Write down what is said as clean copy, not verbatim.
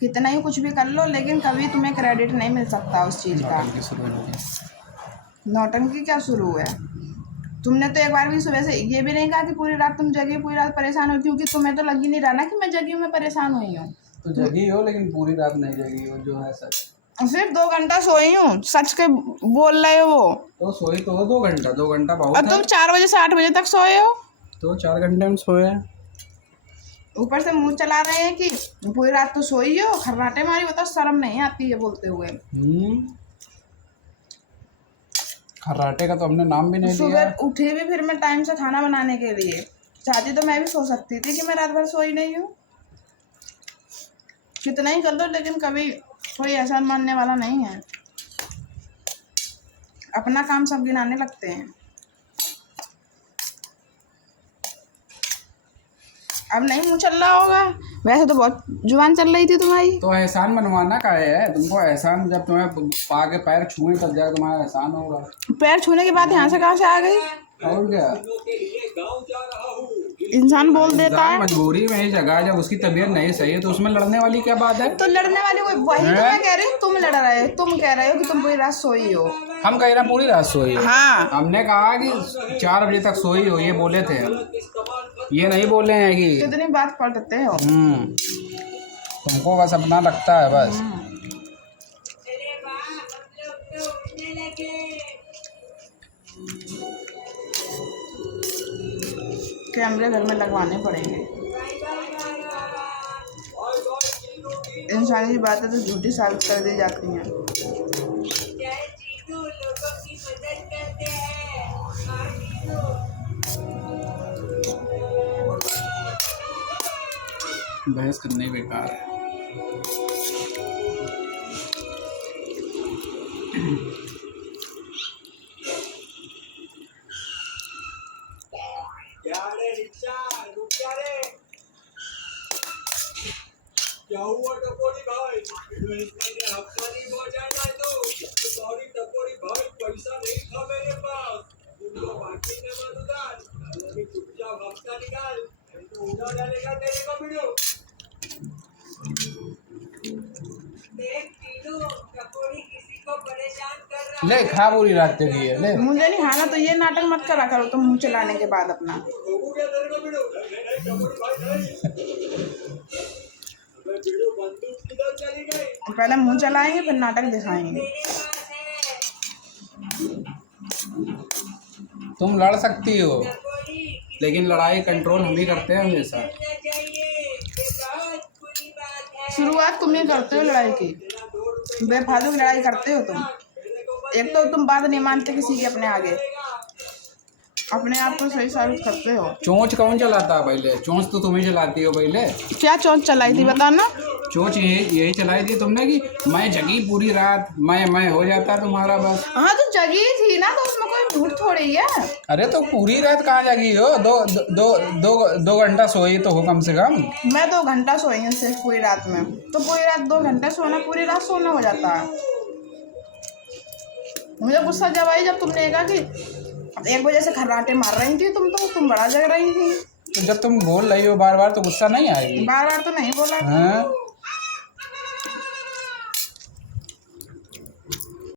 कितना ही कुछ भी कर लो लेकिन कभी तुम्हें क्रेडिट नहीं मिल सकता उस चीज़ का। नौटंकी शुरू हो गई। नौटंकी क्या शुरू है? तुमने तो एक बार भी सुबह से ये भी नहीं कहा कि पूरी रात तुम जगी, पूरी रात परेशान हो, क्योंकि तुम्हें तो लग ही नहीं रहा ना कि मैं जगी हूँ, मैं परेशान हुई हूँ। तो जगी हो लेकिन पूरी रात नहीं जगी हो, जो है सच। सिर्फ 2 घंटा सोई हूँ, सच के बोल रहे हो वो। तो सोई तो हो 2 घंटा, 2 घंटा बहुत और है। तुम 4 बजे से 8 बजे तक सोए हो। तो 4 घंटे में सोए हैं। ऊपर से मुंह चला रहे हैं कि पूरी रात तो सोई हो, खर्राटे मारी, बताओ शर्म नहीं आती है बोलते हुए। खर्राटे का तो हमने नाम भी नहीं लिया। सुबह उठी भी फिर मैं टाइम से खाना बनाने के लिए, चाहती तो मैं भी सो सकती थी कि मैं रात भर सोई नहीं हूँ। कितना ही कर लो लेकिन कभी कोई ऐसा मानने वाला नहीं है। अपना काम सब गिनाने लगते हैं। अब नहीं मुँह चल रहा होगा, वैसे तो बहुत जुबान चल रही थी तुम्हारी। तो एहसान बनवाना का है तुमको? एहसान जब तुम्हें पा के पैर छुए तब जाकर तुम्हारा एहसान होगा। पैर छूने की बात यहाँ से कहाँ से आ गई? और क्या, इंसान बोल देता है। मजबूरी में ही जगह जब उसकी तबीयत नहीं सही है तो उसमें लड़ने वाली क्या बात है? तो लड़ने वाली वही तो मैं कह रही हूँ, तुम लड़ रहे हो, तुम कह रहे हो कि तुम पूरी रात सोई हो। हम कह रहे पूरी रात सोई हो। हाँ, हमने कहा कि 4 बजे तक सोई हो, ये बोले थे। ये नहीं बोले हैं कि कितनी बात पढ़ते हो। तुमको बस अपना लगता है बस। कैमरे घर में लगवाने पड़ेंगे। इंसानी बातें तो झूठी साबित कर दी जाती हैं। बहस करने बेकार है। क्या हुआ टपोरी भाई? हफ्ता नहीं पहुंचा ना तो सॉरी टपोरी भाई, पैसा नहीं था मेरे पास। तुमको बाकी में मत उधार, अभी चुपचाप हफ्ता निकाल, नहीं तो उधार डालेगा तेरे को वीडियो। देख तीनों टपोरी किसी को परेशान कर रहा है। ले खा पूरी रात के लिए ले। मुझे नहीं खाना, तो ये नाटक मत करा करो तुम मुँह चलाने के बाद अपना। हो गया तेरे को वीडियो? नहीं टपोरी भाई नहीं। वीडियो बंदूक किधर चली गई? पहले मुँह चलाएंगे फिर नाटक दिखाएंगे। तुम लड़ सकती हो लेकिन लड़ाई कंट्रोल हम ही करते हैं हमेशा। शुरुआत तुम ही करते हो लड़ाई की, बेफालतू की लड़ाई करते हो तुम। एक तो तुम बात नहीं मानते किसी की अपने आगे, अपने आप को सही साबित करते हो। चोंच कौन चलाता है पहले? चोंच तो तुम ही चलाती हो पहले। क्या चोंच चलाई थी बताना? चोंच यही चलाई थी तुमने कि मैं जगी पूरी रात, मैं हो जाता तुम्हारा बस। हाँ तो जगी थी ना, तो उसमें कोई झूठ थोड़ी है। अरे तो पूरी रात कहाँ जगी हो? दो घंटा सोई तो हो कम से कम। मैं 2 घंटा सोई हूँ सिर्फ पूरी रात में, तो पूरी रात 2 घंटे सोना पूरी रात सोना हो जाता है। मुझे गुस्सा जब आई जब तुमने कहा कि 1 बजे से खर्राटे मार रही थी तुम बड़ा जग रही थी। तो जब तुम बोल रही हो बार बार तो गुस्सा नहीं आएगी? बार बार तो नहीं बोला। हाँ